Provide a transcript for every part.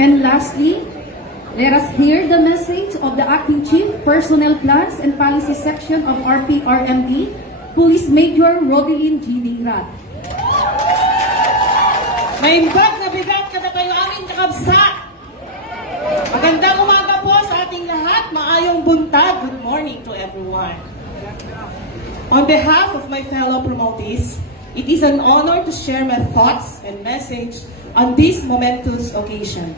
And lastly, let us hear the message of the Acting Chief, Personnel Plans and Policy Section of RPRMD, Police Major Rodelyn G. Dingrat. Maimbag na bigat kada kayo aming kakabsat. Magandang umaga po sa ating lahat. Maayong buntag. Good morning to everyone. On behalf of my fellow promotees, it is an honor to share my thoughts and message on this momentous occasion.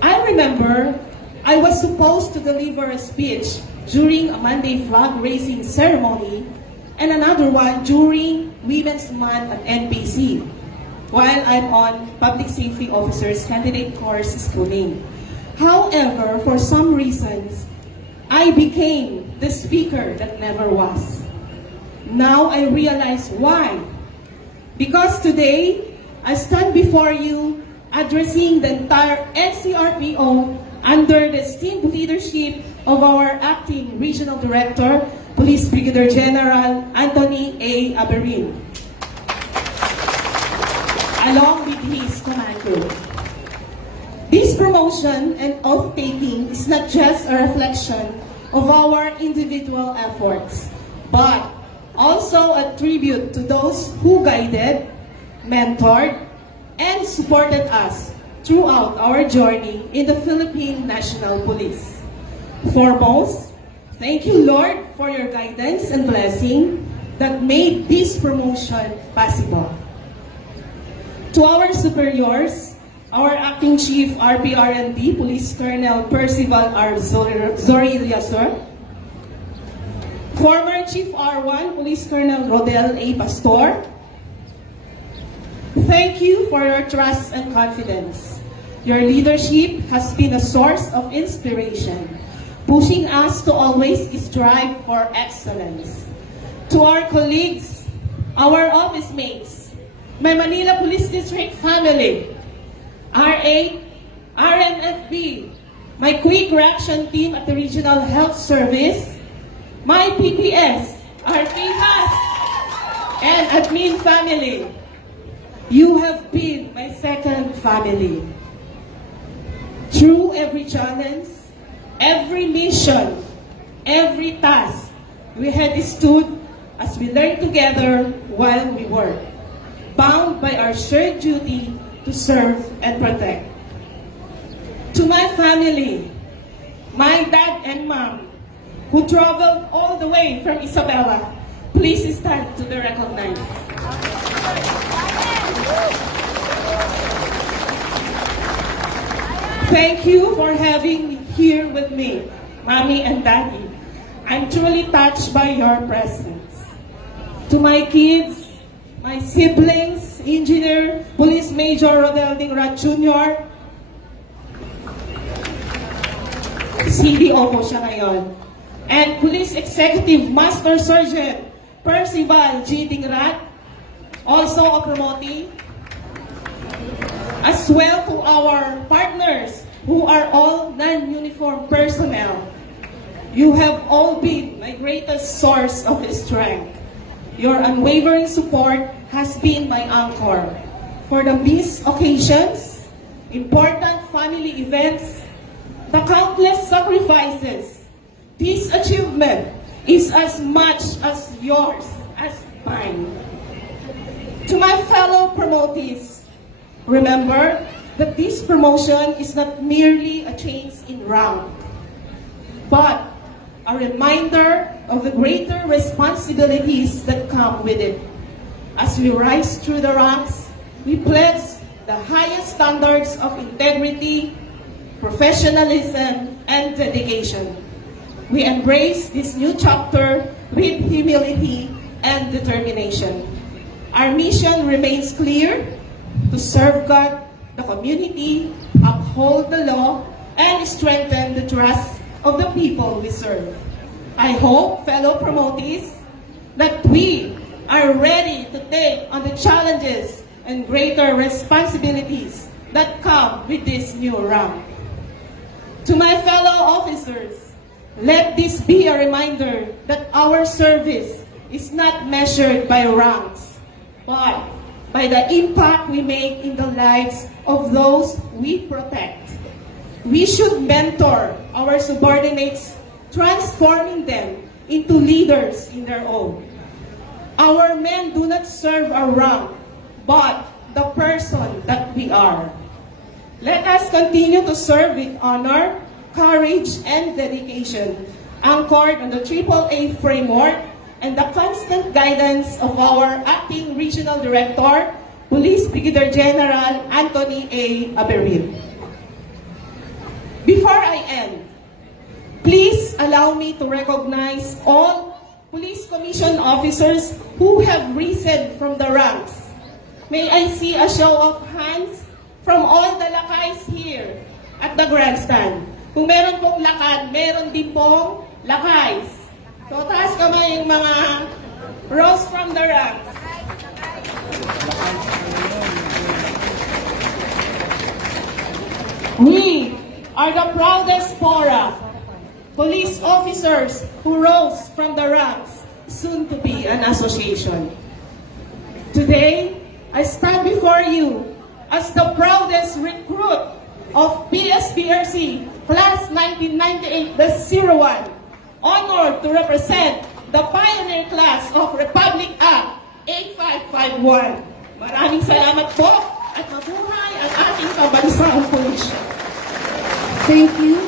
I remember I was supposed to deliver a speech during a Monday flag raising ceremony and another one during Women's Month at NPC while I'm on Public Safety Officers Candidate Course schooling. However, for some reasons, I became the speaker that never was. Now I realize why. Because today, I stand before you addressing the entire NCRPO under the esteemed leadership of our Acting Regional Director, Police Brigadier General Anthony A. Aberin, along with his command crew. This promotion and oath-taking is not just a reflection of our individual efforts, but also a tribute to those who guided, mentored, and supported us throughout our journey in the Philippine National Police. Foremost, thank you, Lord, for your guidance and blessing that made this promotion possible. To our superiors, our Acting Chief RPRMD, Police Colonel Percival R. Zorilya, sir, former Chief R1, Police Colonel Rodel A. Pastor, thank you for your trust and confidence. Your leadership has been a source of inspiration, pushing us to always strive for excellence. To our colleagues, our office mates, my Manila Police District family, RA, RNFB, my Quick Reaction Team at the Regional Health Service, my PPS, our PHAS, and admin family. You have been my second family. Through every challenge, every mission, every task, we had stood as we learned together while we work, bound by our shared duty to serve and protect. To my family, my dad and mom, who traveled all the way from Isabela, please stand to be recognized. Thank you for having me here with me, Mommy and Daddy. I'm truly touched by your presence. To my kids, my siblings, Engineer, Police Major Rodel Dingrat Jr., CDO po siya ngayon, and Police Executive Master Sergeant Percival G. Dingrat, also a promotee, as well to our partners who are all non-uniform personnel. You have all been my greatest source of strength. Your unwavering support has been my anchor for the missed occasions, important family events, the countless sacrifices. This achievement is as much as yours as mine. To my fellow promotees, remember that this promotion is not merely a change in rank, but a reminder of the greater responsibilities that come with it. As we rise through the ranks, we pledge the highest standards of integrity, professionalism, and dedication. We embrace this new chapter with humility and determination. Our mission remains clear: to serve God, the community, uphold the law, and strengthen the trust of the people we serve. I hope, fellow promotees, that we are ready to take on the challenges and greater responsibilities that come with this new rank. To my fellow officers, let this be a reminder that our service is not measured by ranks, but by the impact we make in the lives of those we protect. We should mentor our subordinates, transforming them into leaders in their own. Our men do not serve a rank, but the person that we are. Let us continue to serve with honor, courage, and dedication, anchored on the AAA framework and the constant guidance of our Acting Regional Director, Police Brigadier General Anthony A. Aberil. Before I end, please allow me to recognize all Police Commission officers who have risen from the ranks. May I see a show of hands from all the lakays here at the grandstand. Kung meron pong lakad, meron din pong lakays. So, taas kamay yung mga rose from the ranks. We are the proudest PORA, police officers who rose from the ranks, soon to be an association. Today, I stand before you as the proudest recruit of PSBRC Class 1998, the 01, honored to represent the pioneer class of Republic Act 8551. Maraming salamat po at mabuhay ang ating pambansang pulisya. Thank you.